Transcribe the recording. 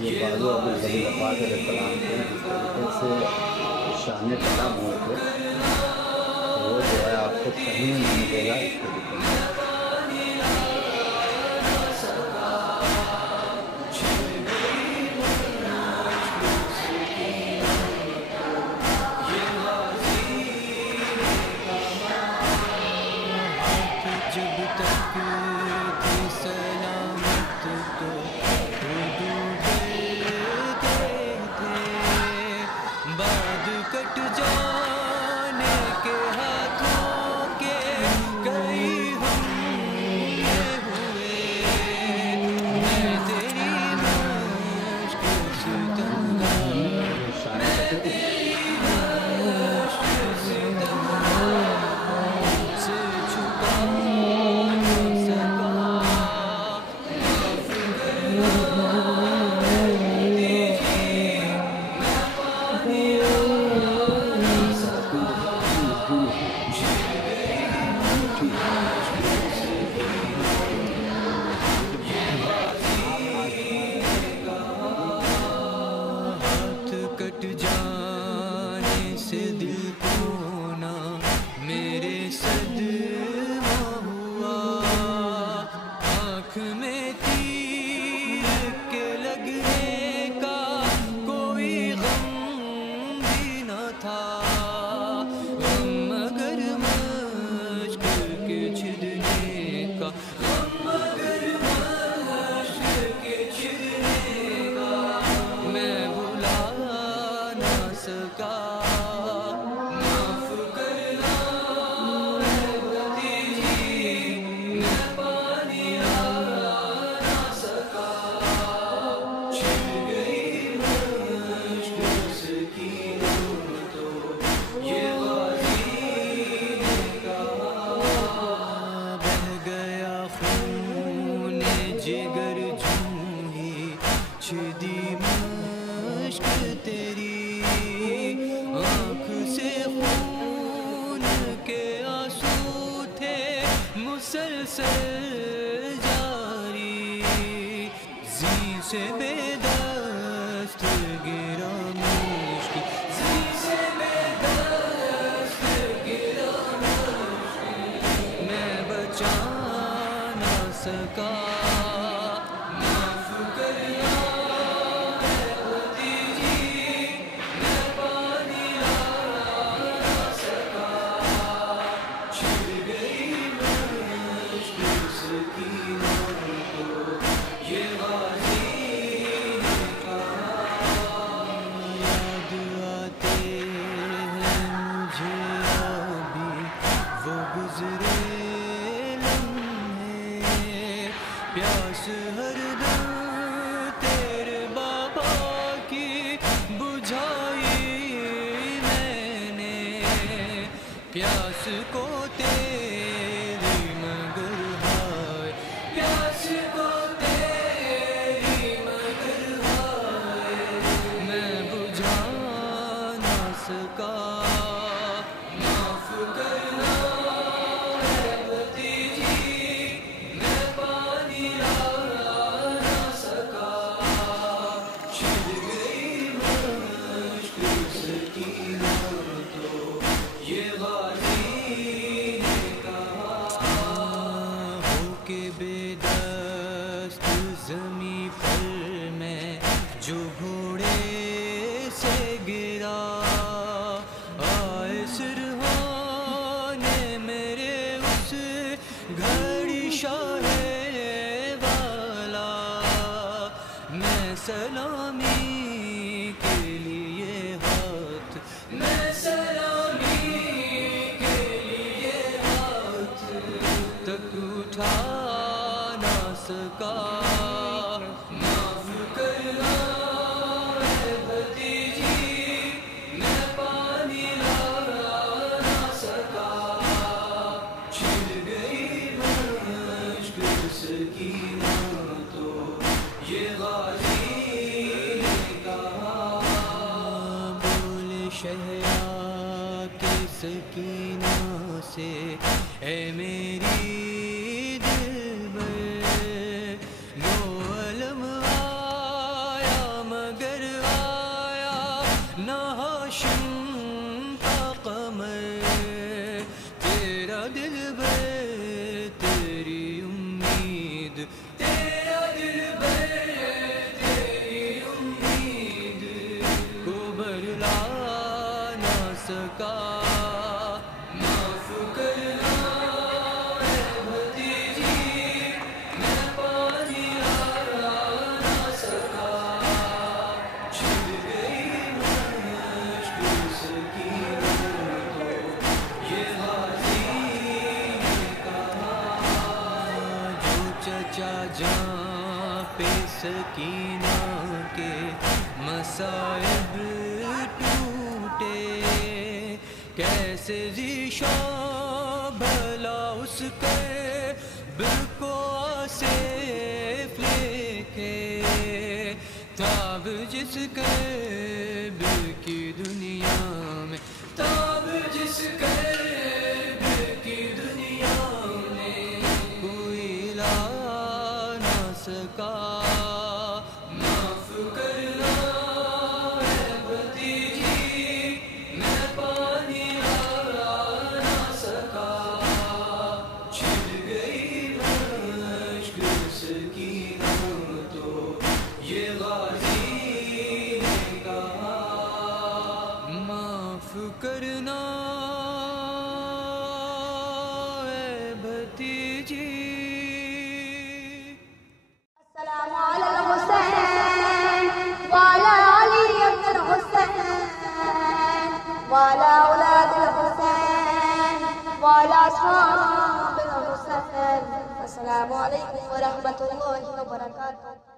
یہ بازو ابو ظہیر پاک علیہ السلام کے جس طریقے سے شان کلام ہوتے وہ جو ہے آپ کو کہیں نہیں ملے گا اس طریقے سے. سلامی کے لیے ہاتھ، میں سلامی کے لیے ہاتھ تک اٹھا نہ سکا، معاف کرنا اے بھتیجی میں پانی لا نہ سکا، چھڑ گئی مشک سکینہ تو یہ غازی نے کہا، بولے شہریار کے سکینہ سے اے میری دلبر، لو علم آیا مگر آیا نہ ہاشم کا قمر، تیرا دلبر تیری امید، تیرا دلبر تیری امید کو برلا نہ سکا، معاف کرنا اے بھتیجی میں پانی لا نہ سکا، چھڑ گئی مشک سکینہ تو یہ غازی نے کہا، جو چچا جاں پہ سکینہ کے مصائب ٹوٹے، کیسے ذیشان بھلا اس قلب کو آصف لکھے، تاب جس قلب کی دنیا میں، تاب جس قلب کی دنیا میں کوئی لا نہ سکا، معاف کرنا اے بھتیجی میں پانی لا نہ سکا، چھڑ گئی مشک سکینہ تو یہ غازی نے کہا، معاف کرنا اے بھتیجی۔ السلام علی الحسین وعلی علی ابن الحسین وعلی اولاد الحسین وعلی اصحاب الحسین۔ السلام علیکم ورحمۃ اللہ وبرکاتہ۔